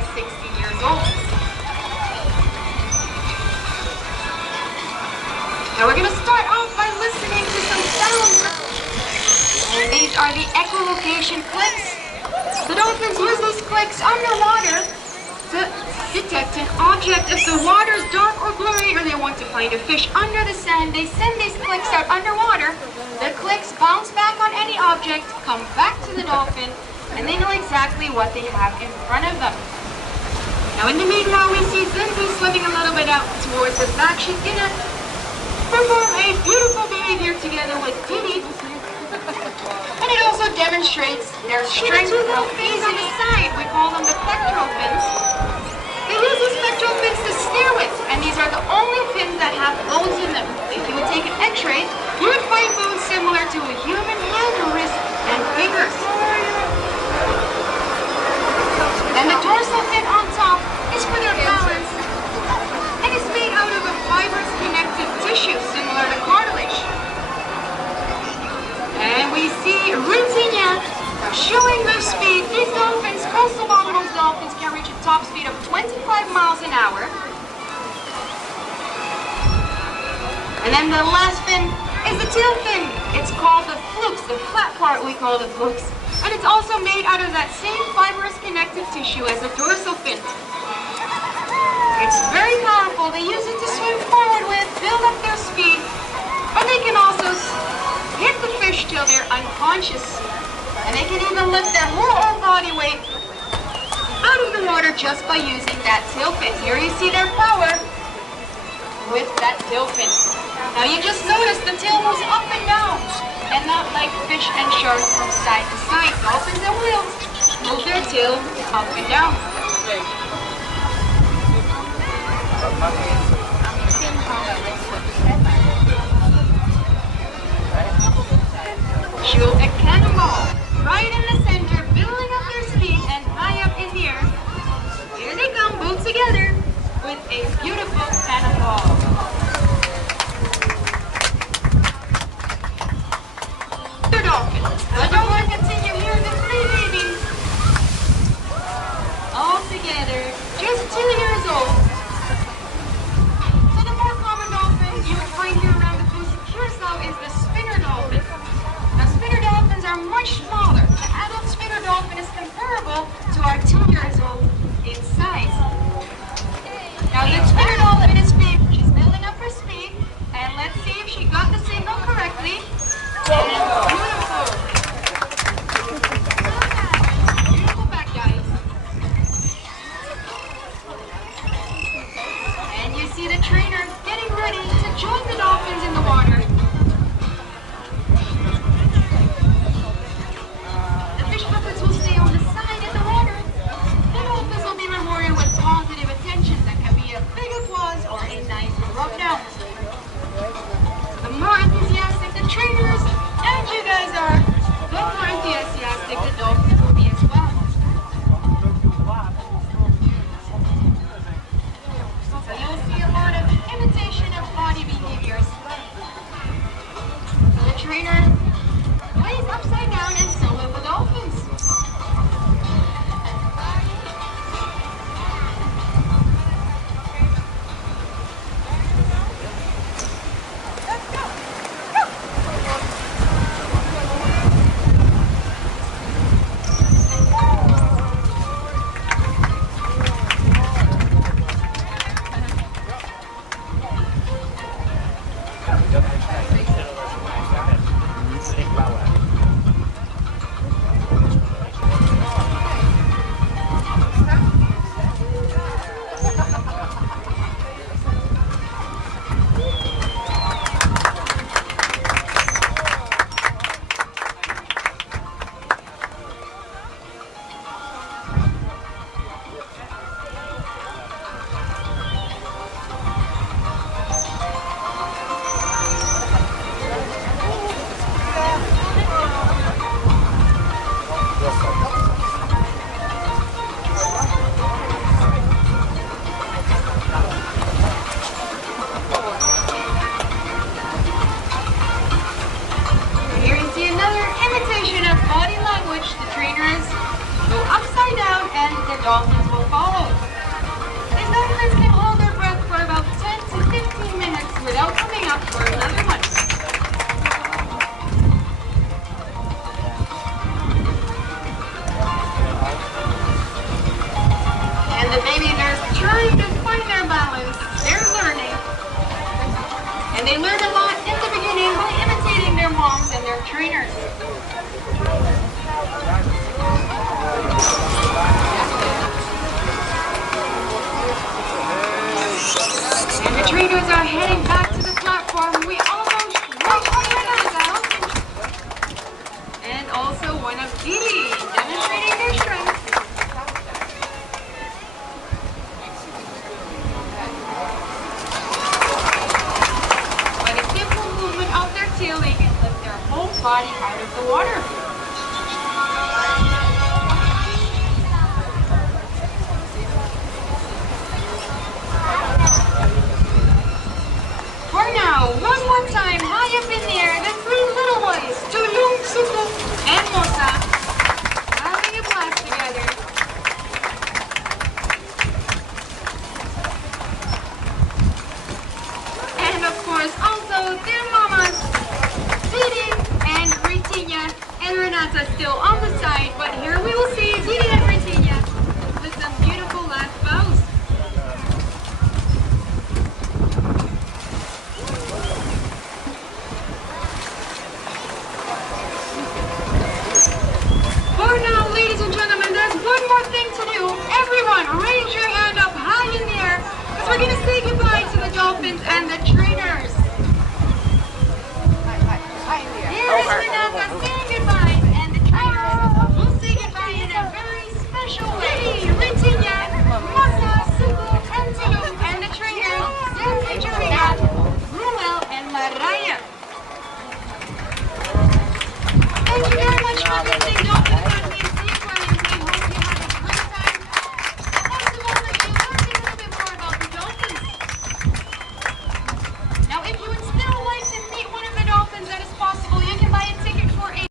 as 60 years old. Now we're going to start off by listening to some sounds. And these are the echolocation clicks. The dolphins use these clicks underwater to detect an object. If the water is dark or blurry or they want to find a fish under the sand, they send these clicks out underwater. The clicks bounce back on any object, come back to the dolphin, and they know exactly what they have in front of them. Now in the meanwhile, we see Zinzi swimming a little bit out towards the back. She's gonna perform a beautiful behavior together with Didi. And it also demonstrates their strength of ease on the side. We call them the pectoral fins. They use these pectoral fins to steer with, and these are the only fins that have bones in them. If you would take an x-ray, you would find bones similar to a human hand, wrist, and fingers. And the dorsal fin on top is for their balance, and it's made out of a fibrous connective tissue similar to cartilage. And we see Rinzignac showing their speed. These dolphins, coastal bottlenose dolphins, can reach a top speed of 25 miles an hour. And then the last fin is the tail fin. It's called the flukes, the flat part we call the flukes. And it's also made out of that same fibrous connective tissue as the dorsal fin. It's very powerful. They use it to swim forward with, build up their speed, but they can also hit the fish till they're unconscious. And they can even lift their whole body weight out of the water just by using that tail fin. Here you see their power with that tail fin. Now you just notice the tail moves up and down, and not like fish and sharks from side to side. Dolphins and whales move their tail up and down. Shoot a cannonball right in the center, building up their speed and high up in the air. Here they come, both together, with a beautiful cannonball. The dolphin. The dolphin continue here, the three babies. All together, just 2 years old. So the more common dolphin you would find here around the coast of Curacao is the spinner dolphin. Now spinner dolphins are much smaller. The adult spinner dolphin is comparable to our 2 years old in size. Now the spinner dolphin is big. She's building up her speed. And let's see if she got the signal correctly. And beautiful. Beautiful back, guys. And you see the trainer getting ready to join the dolphins in the water. The fish puppets will stay on the side in the water. The dolphins will be rewarded with positive attention. That can be a big applause or a nice rub down. The more enthusiastic the trainers and you guys are, the more enthusiastic the dolphins will be as well. So you'll see a lot of imitation of body behaviors. So the trainer lays upside down and so will the dolphins. The trainers go upside down and the dolphins will follow. trainers.